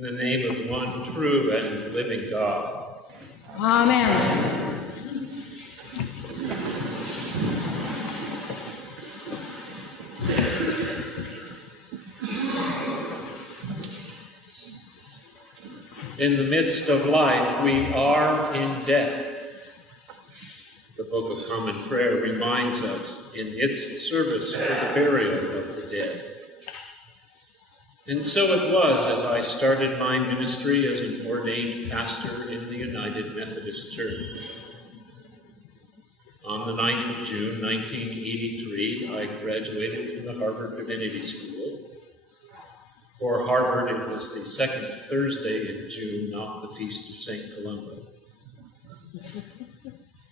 In the name of one true and living God. Amen. In the midst of life, we are in death. The Book of Common Prayer reminds us in its service for the burial of the dead. And so it was as I started my ministry as an ordained pastor in the United Methodist Church. On the 9th of June, 1983, I graduated from the Harvard Divinity School. For Harvard, it was the second Thursday in June, not the Feast of St. Columba.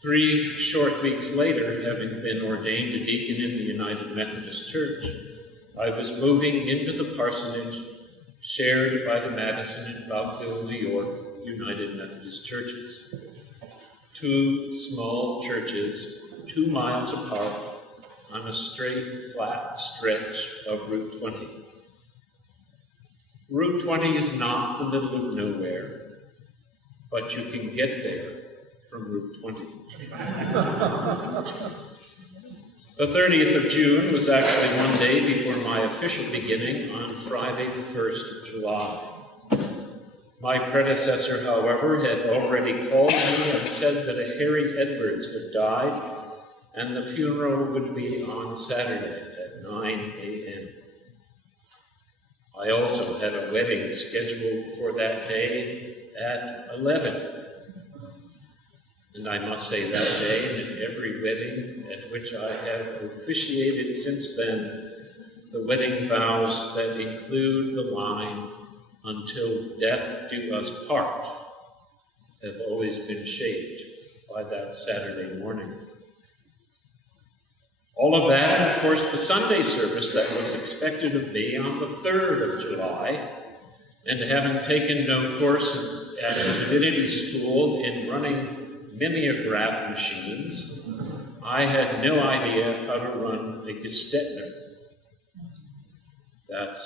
3 short weeks later, having been ordained a deacon in the United Methodist Church, I was moving into the parsonage shared by the Madison and Rockville, New York United Methodist Churches. 2 small churches, 2 miles apart on a straight, flat stretch of Route 20. Route 20 is not the middle of nowhere, but you can get there from Route 20. The 30th of June was actually one day before my official beginning on Friday the 1st of July. My predecessor, however, had already called me and said that a Harry Edwards had died, and the funeral would be on Saturday at 9 a.m. I also had a wedding scheduled for that day at 11. And I must say that day, and at every wedding at which I have officiated since then, the wedding vows that include the line, "Until death do us part," have always been shaped by that Saturday morning. All of that, and of course, the Sunday service that was expected of me on the 3rd of July, and having taken no course at the divinity school in running mimeograph machines, I had no idea how to run a Gestetner. That's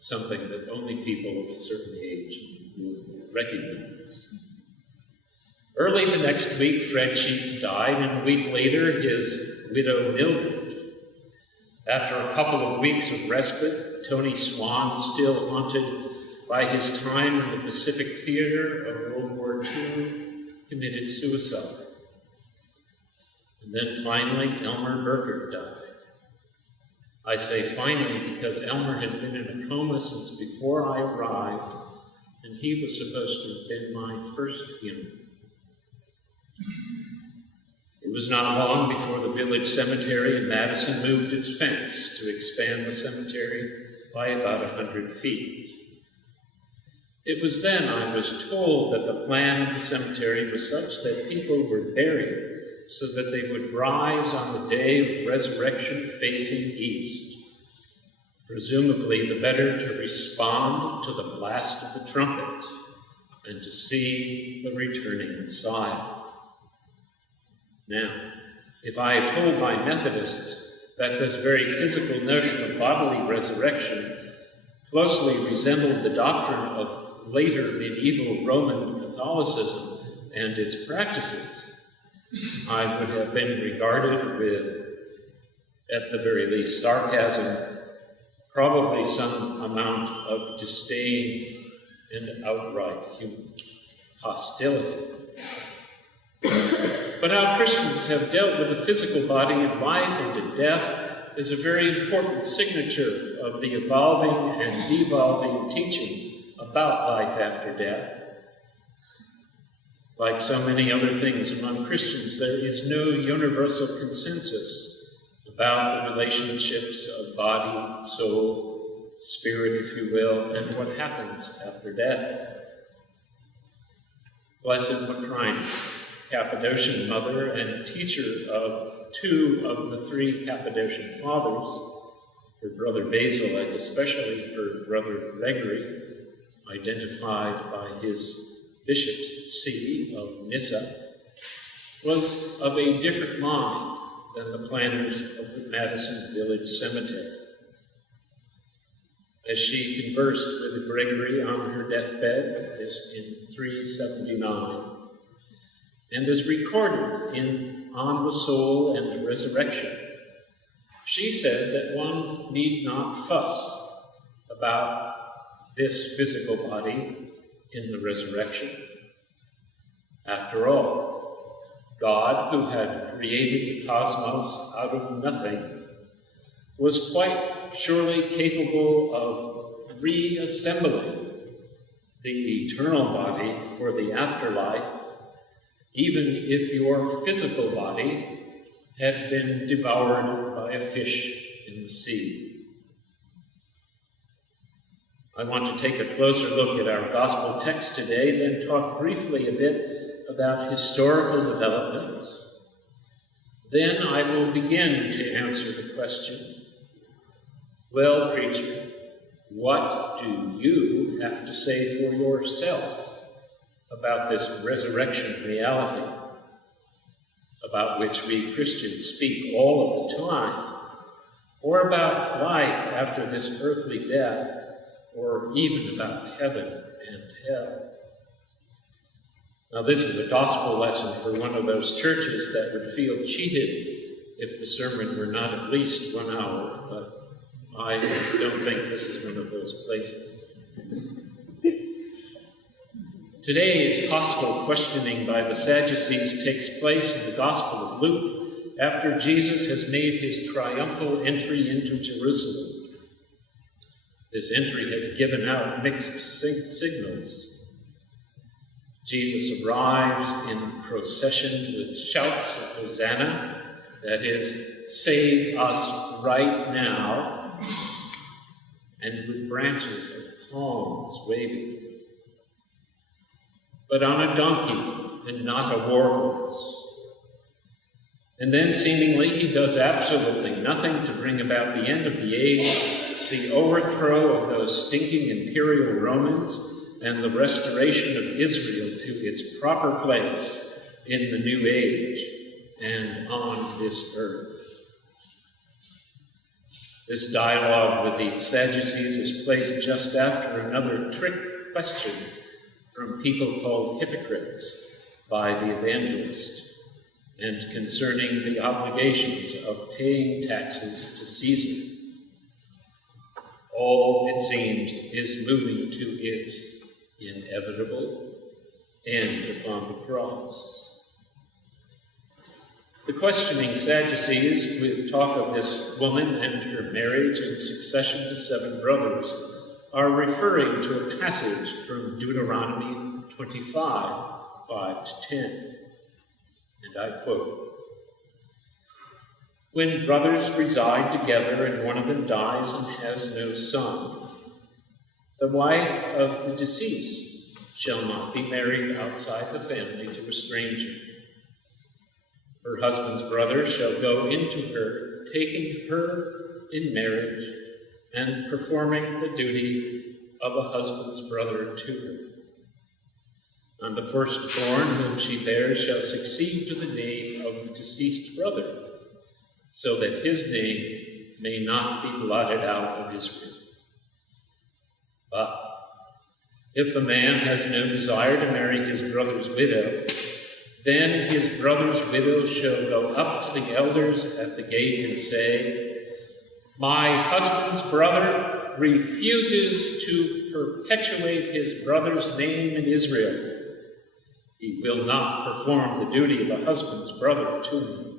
something that only people of a certain age will recognize. Early the next week, Fred Sheets died, and a week later, his widow Mildred. After a couple of weeks of respite, Tony Swan, still haunted by his time in the Pacific Theater of World War II, committed suicide. And then finally, Elmer Berger died. I say finally because Elmer had been in a coma since before I arrived, and he was supposed to have been my first funeral. It was not long before the village cemetery in Madison moved its fence to expand the cemetery by about 100 feet. It was then I was told that the plan of the cemetery was such that people were buried so that they would rise on the day of resurrection facing east, presumably the better to respond to the blast of the trumpet and to see the returning Messiah. Now, if I had told my Methodists that this very physical notion of bodily resurrection closely resembled the doctrine of later medieval Roman Catholicism and its practices, I would have been regarded with, at the very least, sarcasm, probably some amount of disdain, and outright human hostility. But how Christians have dealt with the physical body in life and in death is a very important signature of the evolving and devolving teaching about life after death. Like so many other things among Christians, there is no universal consensus about the relationships of body, soul, spirit, if you will, and what happens after death. Blessed Macrina, Cappadocian mother and teacher of 2 of the 3 Cappadocian fathers, her brother Basil and especially her brother Gregory, identified by his bishop's see of Nyssa, was of a different mind than the planners of the Madison Village Cemetery. as she conversed with Gregory on her deathbed, this in 379, and is recorded in On the Soul and Resurrection. She said that one need not fuss about this physical body in the resurrection. After all, God, who had created the cosmos out of nothing, was quite surely capable of reassembling the eternal body for the afterlife, even if your physical body had been devoured by a fish in the sea. I want to take a closer look at our gospel text today, then talk briefly a bit about historical developments. Then I will begin to answer the question, well, preacher, what do you have to say for yourself about this resurrection reality, about which we Christians speak all of the time, or about life after this earthly death, or even about heaven and hell? Now, this is a gospel lesson for one of those churches that would feel cheated if the sermon were not at least 1 hour, but I don't think this is one of those places. Today's hostile questioning by the Sadducees takes place in the Gospel of Luke after Jesus has made his triumphal entry into Jerusalem. This entry had given out mixed signals. Jesus arrives in procession with shouts of Hosanna, that is, save us right now, and with branches of palms waving. But on a donkey and not a war horse. And then seemingly he does absolutely nothing to bring about the end of the age, the overthrow of those stinking imperial Romans, and the restoration of Israel to its proper place in the new age and on this earth. This dialogue with the Sadducees is placed just after another trick question from people called hypocrites by the evangelist, and concerning the obligations of paying taxes to Caesar. All, it seems, is moving to its inevitable end upon the cross. The questioning Sadducees, with talk of this woman and her marriage and succession to 7 brothers, are referring to a passage from Deuteronomy 25, 5-10. And I quote, "When brothers reside together and one of them dies and has no son, the wife of the deceased shall not be married outside the family to a stranger. Her husband's brother shall go into her, taking her in marriage and performing the duty of a husband's brother to her. And the firstborn whom she bears shall succeed to the name of the deceased brother, so that his name may not be blotted out of Israel. But if the man has no desire to marry his brother's widow, then his brother's widow shall go up to the elders at the gate and say, 'My husband's brother refuses to perpetuate his brother's name in Israel. He will not perform the duty of a husband's brother to me.'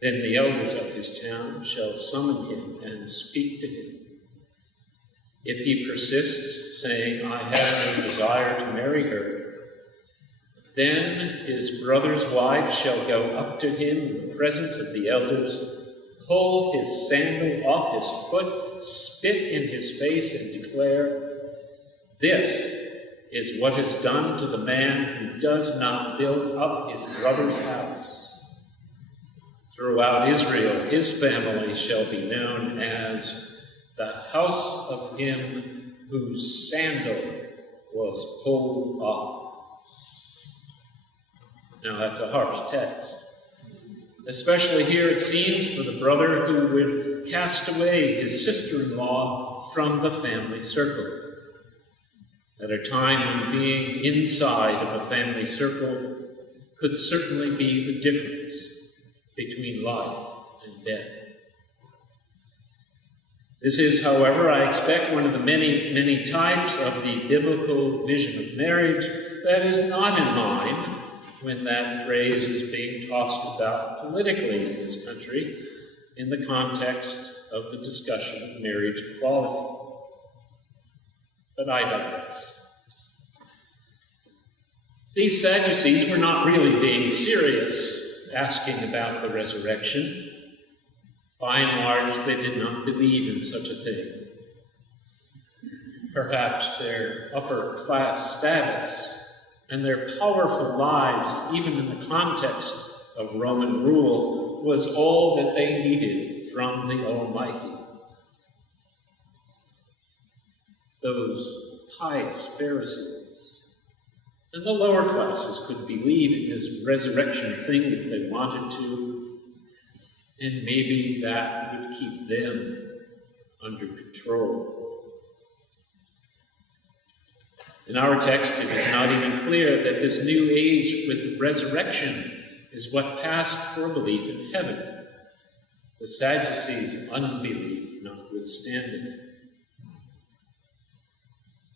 Then the elders of his town shall summon him and speak to him. If he persists, saying, 'I have no desire to marry her,' then his brother's wife shall go up to him in the presence of the elders, pull his sandal off his foot, spit in his face, and declare, 'This is what is done to the man who does not build up his brother's house.' Throughout Israel, his family shall be known as the house of him whose sandal was pulled off." Now that's a harsh text. especially here it seems for the brother who would cast away his sister-in-law from the family circle. At a time when being inside of a family circle could certainly be the difference between life and death. This is, however, I expect, one of the many, many types of the biblical vision of marriage that is not in mind when that phrase is being tossed about politically in this country in the context of the discussion of marriage equality. But I digress. These Sadducees were not really being serious, asking about the resurrection. By and large, they did not believe in such a thing. Perhaps their upper class status and their powerful lives, even in the context of Roman rule, was all that they needed from the Almighty. Those pious Pharisees and the lower classes could believe in this resurrection thing if they wanted to, and maybe that would keep them under control. In our text, it is not even clear that this new age with resurrection is what passed for belief in heaven, the Sadducees' unbelief notwithstanding.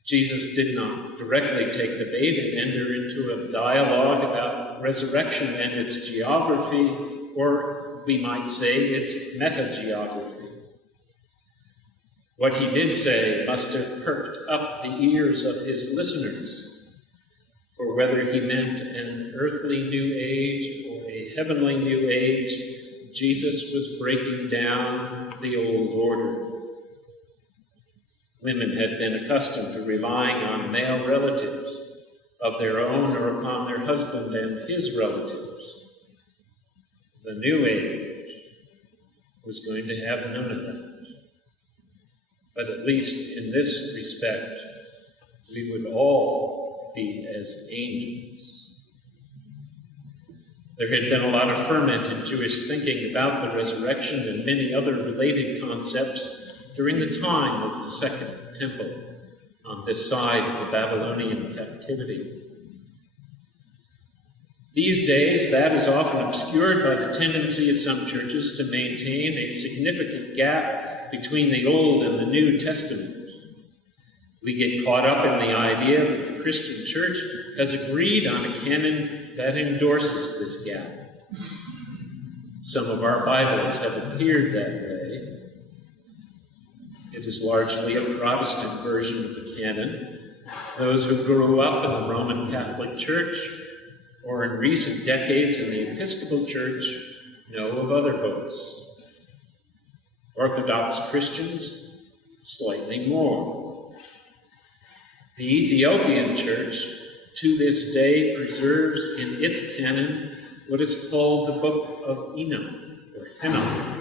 Jesus did not directly take the bait and enter into a dialogue about resurrection and its geography, or we might say its metageography. What he did say must have perked up the ears of his listeners, for whether he meant an earthly new age or a heavenly new age, Jesus was breaking down the old order. Women had been accustomed to relying on male relatives of their own or upon their husband and his relatives. The new age was going to have none of that. But at least in this respect, we would all be as angels. There had been a lot of ferment in Jewish thinking about the resurrection and many other related concepts during the time of the Second Temple on this side of the Babylonian captivity. These days, that is often obscured by the tendency of some churches to maintain a significant gap between the Old and the New Testament. We get caught up in the idea that the Christian church has agreed on a canon that endorses this gap. Some of our Bibles have appeared that way. It is largely a Protestant version of the canon. Those who grew up in the Roman Catholic Church or in recent decades in the Episcopal Church know of other books. Orthodox Christians, slightly more. The Ethiopian Church, to this day, preserves in its canon what is called the Book of Enoch, or Enoch.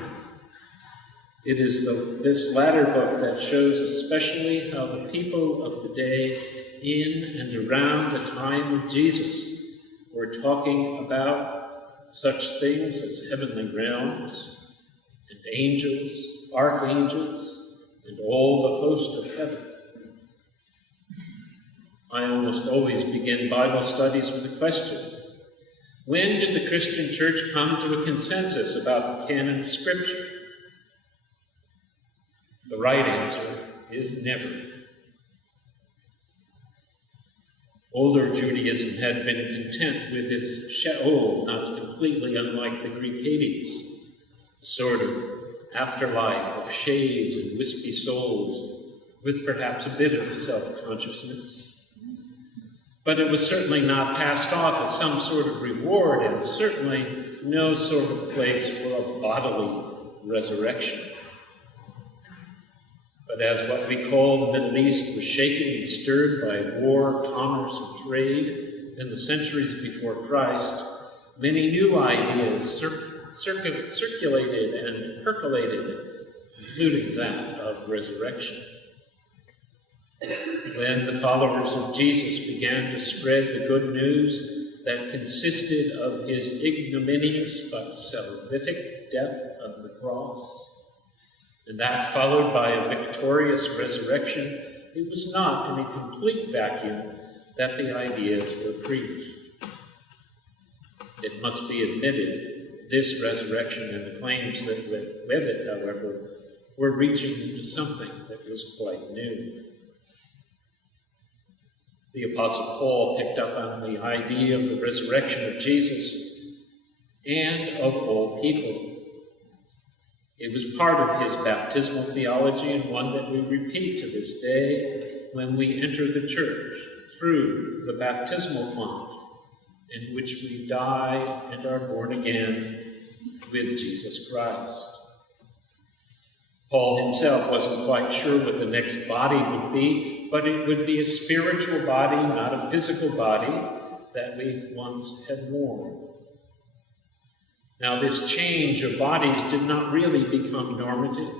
It is this latter book that shows especially how the people of the day in and around the time of Jesus were talking about such things as heavenly realms and angels, archangels, and all the host of heaven. I almost always begin Bible studies with a question. When did the Christian church come to a consensus about the canon of Scripture? The right answer is never. Older Judaism had been content with its Sheol, not completely unlike the Greek Hades, a sort of afterlife of shades and wispy souls, with perhaps a bit of self-consciousness. But it was certainly not passed off as some sort of reward, and certainly no sort of place for a bodily resurrection. But as what we call the Middle East was shaken and stirred by war, commerce, and trade in the centuries before Christ, many new ideas circulated and percolated, including that of resurrection. When the followers of Jesus began to spread the good news that consisted of his ignominious but salvific death on the cross, and that followed by a victorious resurrection, it was not in a complete vacuum that the ideas were preached. It must be admitted, this resurrection and the claims that went with it, however, were reaching into something that was quite new. The Apostle Paul picked up on the idea of the resurrection of Jesus and of all people. It was part of his baptismal theology and one that we repeat to this day when we enter the church through the baptismal font in which we die and are born again with Jesus Christ. Paul himself wasn't quite sure what the next body would be, but it would be a spiritual body, not a physical body that we once had worn. Now, this change of bodies did not really become normative,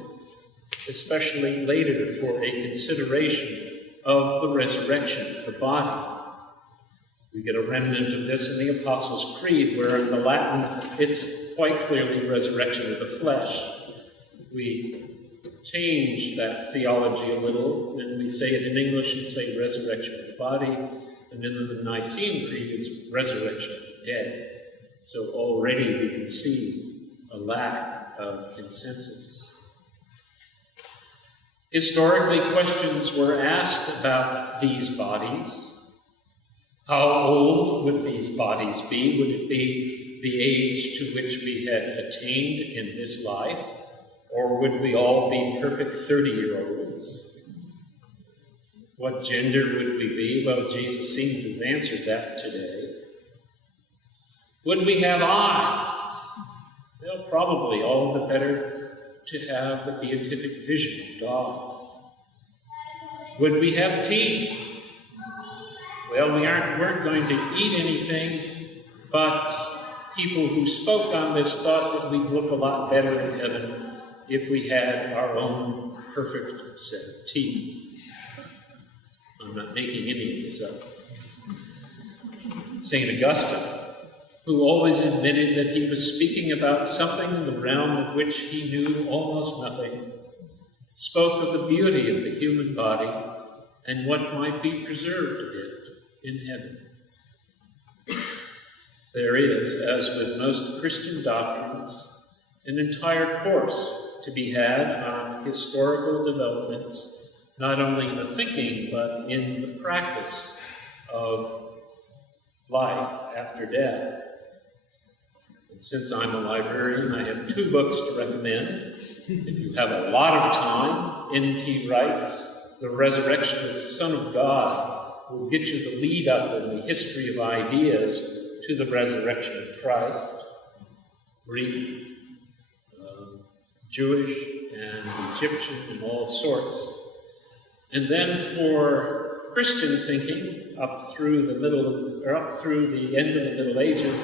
especially later for a consideration of the resurrection of the body. We get a remnant of this in the Apostles' Creed, where in the Latin it's quite clearly resurrection of the flesh. We change that theology a little, and we say it in English and say resurrection of the body, and in the Nicene Creed it's resurrection of the dead. So already we can see a lack of consensus. Historically, questions were asked about these bodies. How old would these bodies be? Would it be the age to which we had attained in this life? Or would we all be perfect 30-year-olds? What gender would we be? Well, Jesus seemed to have answered that today. Would we have eyes? Well, probably all the better to have the beatific vision of God. Would we have teeth? Well, we weren't going to eat anything, but people who spoke on this thought that we'd look a lot better in heaven if we had our own perfect set of teeth. I'm not making any of this up. St. Augustine, who always admitted that he was speaking about something in the realm of which he knew almost nothing, spoke of the beauty of the human body and what might be preserved of it in heaven. There is, as with most Christian doctrines, an entire course to be had on historical developments, not only in the thinking, but in the practice of life after death. And since I'm a librarian, I have 2 books to recommend. If you have a lot of time, N.T. Wright's The Resurrection of the Son of God will get you the lead up in the history of ideas to the resurrection of Christ. Greek, Jewish, and Egyptian, and all sorts. And then for Christian thinking, up through the end of the Middle Ages,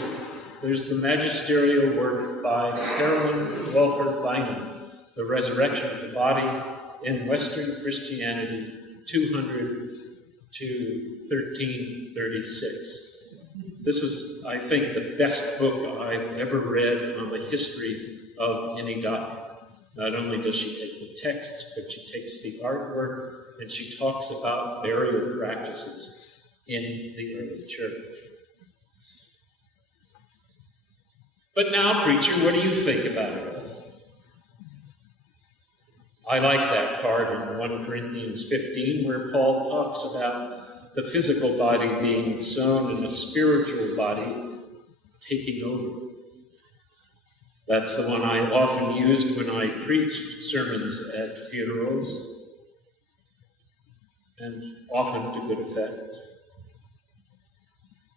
there's the magisterial work by Carolyn Walker Bynum, The Resurrection of the Body in Western Christianity, 200 to 1336. This is, I think, the best book I've ever read on the history of any doctrine. Not only does she take the texts, but she takes the artwork, and she talks about burial practices in the early church. But now, preacher, what do you think about it all? I like that part in 1 Corinthians 15 where Paul talks about the physical body being sown and a spiritual body taking over. That's the one I often used when I preached sermons at funerals, and often to good effect.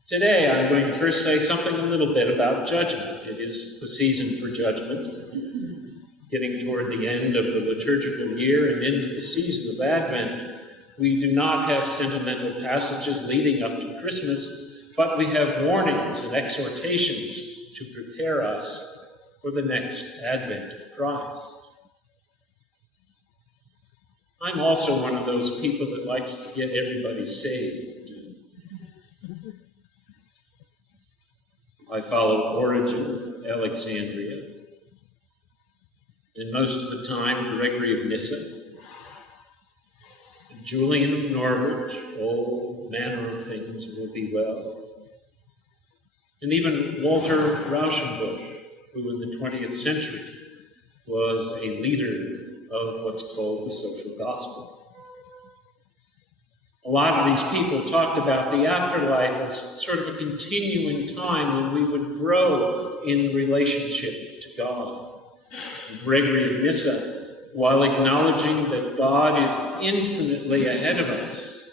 Today, I'm going to first say something a little bit about judgment. It is the season for judgment, getting toward the end of the liturgical year and into the season of Advent. We do not have sentimental passages leading up to Christmas, but we have warnings and exhortations to prepare us for the next advent of Christ. I'm also one of those people that likes to get everybody saved. I follow Origen, Alexandria, and most of the time Gregory of Nyssa, Julian of Norwich, all manner of things will be well. And even Walter Rauschenbusch, who in the 20th century was a leader of what's called the social gospel. A lot of these people talked about the afterlife as sort of a continuing time when we would grow in relationship to God. Gregory of Nyssa, while acknowledging that God is infinitely ahead of us,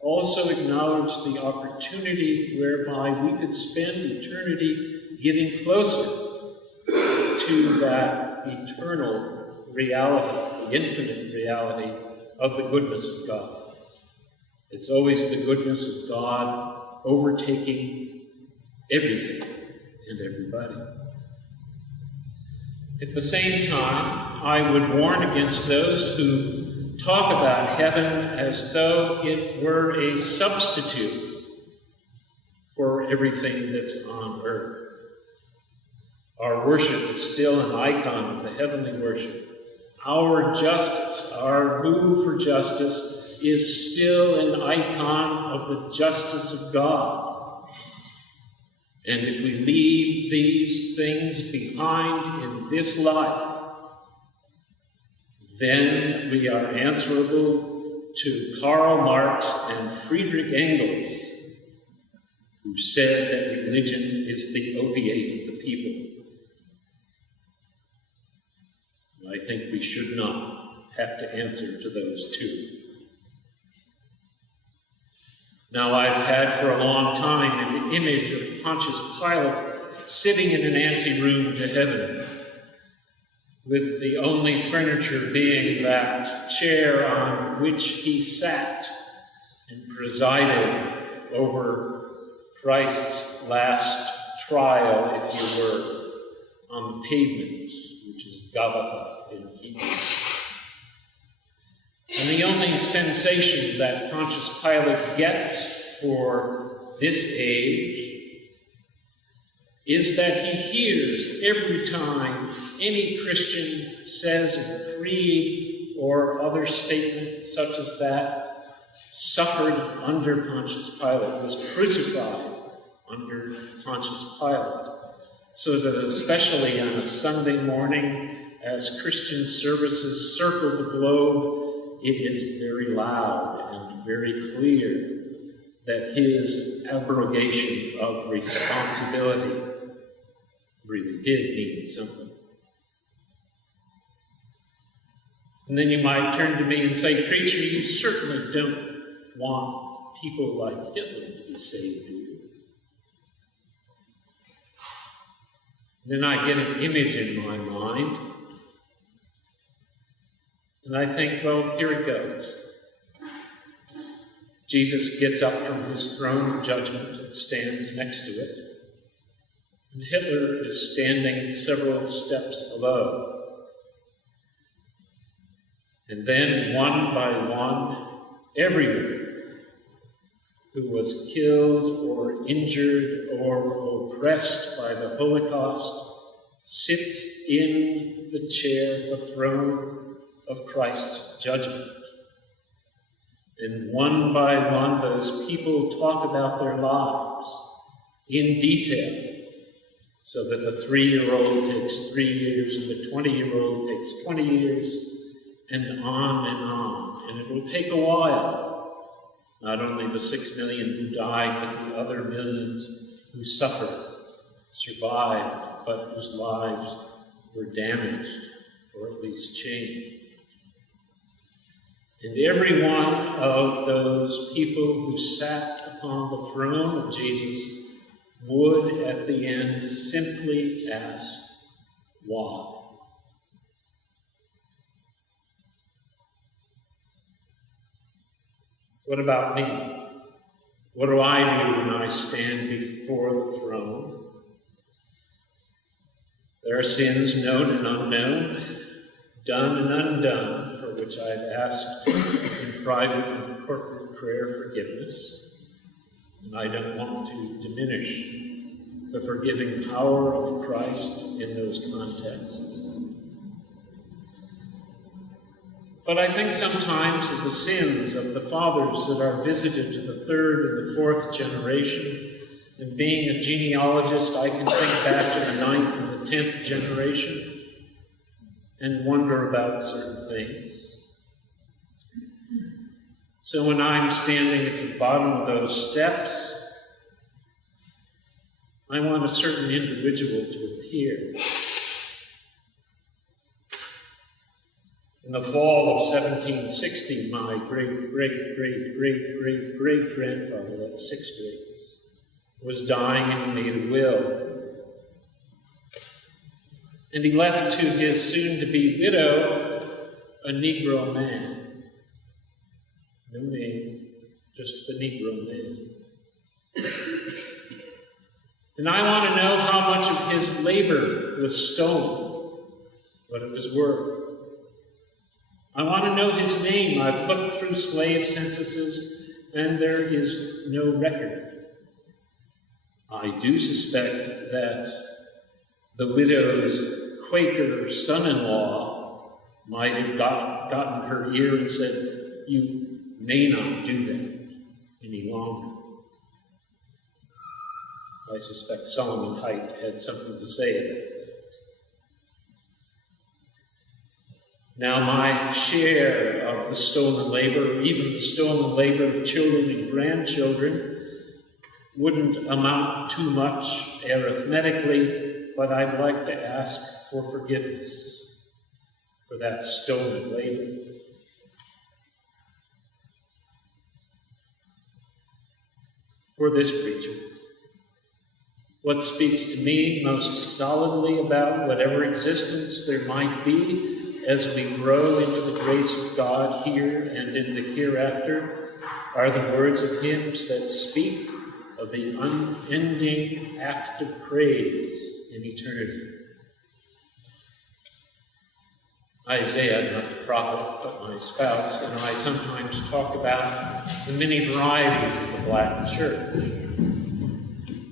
also acknowledged the opportunity whereby we could spend eternity getting closer to that eternal reality, the infinite reality of the goodness of God. It's always the goodness of God overtaking everything and everybody. At the same time, I would warn against those who talk about heaven as though it were a substitute for everything that's on earth. Our worship is still an icon of the heavenly worship. Our justice, our move for justice, is still an icon of the justice of God. And if we leave these things behind in this life, then we are answerable to Karl Marx and Friedrich Engels, who said that religion is the opiate of the people. I think we should not have to answer to those two. Now, I've had for a long time an image of Pontius Pilate sitting in an anteroom to heaven, with the only furniture being that chair on which he sat and presided over Christ's last trial, if you were, on the pavement, which is Gabbatha in Hebrew. And the only sensation that Pontius Pilate gets for this age is that he hears every time any Christian says a creed or other statement such as that, suffered under Pontius Pilate, was crucified under Pontius Pilate. So that especially on a Sunday morning, as Christian services circle the globe, it is very loud and very clear that his abrogation of responsibility really did mean something. And then you might turn to me and say, "Preacher, you certainly don't want people like Hitler to be saved, do you?" Then I get an image in my mind, and I think, well, here it goes. Jesus gets up from his throne of judgment and stands next to it. And Hitler is standing several steps below. And then, one by one, everyone who was killed or injured or oppressed by the Holocaust sits in the chair, the throne of Christ's judgment. And one by one, those people talk about their lives in detail, so that the 3-year-old takes 3 years and the 20-year-old takes 20 years, and on and on. And it will take a while. Not only the 6 million who died, but the other millions who suffered, survived, but whose lives were damaged, or at least changed. And every one of those people who sat upon the throne of Jesus would, at the end, simply ask, why? What about me? What do I do when I stand before the throne? There are sins known and unknown, done and undone, for which I've asked in private and corporate prayer forgiveness. And I don't want to diminish the forgiving power of Christ in those contexts. But I think sometimes of the sins of the fathers that are visited to the third and the fourth generation. And being a genealogist, I can think back to the 9th and the 10th generation and wonder about certain things. So when I'm standing at the bottom of those steps, I want a certain individual to appear. In the fall of 1760, my great-great-great-great-great-grandfather, that's 6 greats, was dying and made a will. And he left to his soon-to-be widow a Negro man. No name, just the Negro man. And I want to know how much of his labor was stolen, what it was worth. I want to know his name. I've looked through slave censuses, and there is no record. I do suspect that the widow's Quaker son-in-law might have gotten her ear and said, "You may not do that any longer." I suspect Solomon Haidt had something to say about it. Now, my share of the stolen labor, or even the stolen labor of children and grandchildren, wouldn't amount too much arithmetically, but I'd like to ask for forgiveness for that stolen labor. For this preacher, what speaks to me most solidly about whatever existence there might be as we grow into the grace of God here and in the hereafter are the words of hymns that speak of the unending act of praise in eternity. Isaiah, not the prophet, but my spouse, and I sometimes talk about the many varieties of the black church.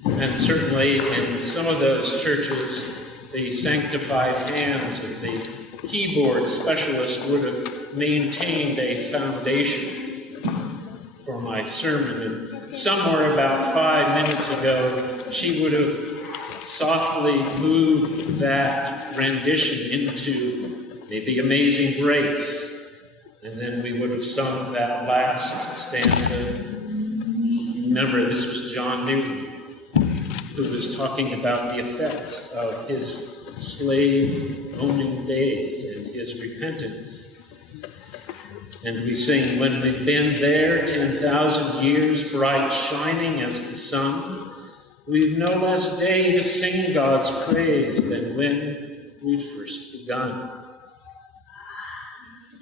And certainly in some of those churches, the sanctified hands of the keyboard specialist would have maintained a foundation for my sermon. And somewhere about 5 minutes ago, she would have softly moved that rendition into maybe Amazing Grace. And then we would have sung that last stanza. Remember, this was John Newton, who was talking about the effects of his slave-owning days and his repentance. And we sing, "When we've been there 10,000 years, bright shining as the sun, we've no less day to sing God's praise than when we'd first begun."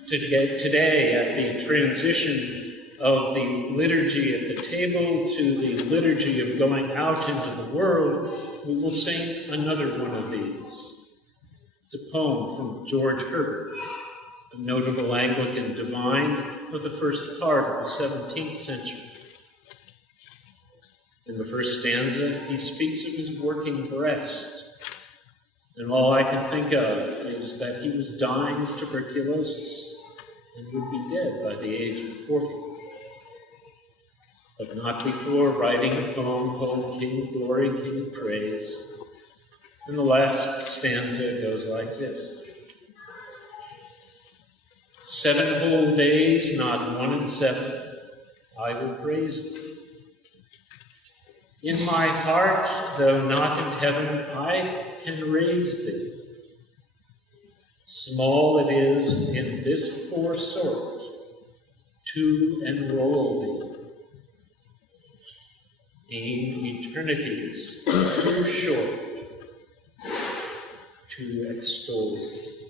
Today, at the transition of the liturgy at the table to the liturgy of going out into the world, we will sing another one of these. It's a poem from George Herbert, a notable Anglican divine of the first part of the 17th century. In the first stanza, he speaks of his working breast, and all I can think of is that he was dying of tuberculosis and would be dead by the age of 40. But not before writing a poem called King of Glory, King of Praise. And the last stanza goes like this. 7 whole days, not 1 in 7, I will praise thee. In my heart, though not in heaven, I can raise thee. Small it is in this poor sort to enroll thee. Aim eternities too short to extol thee.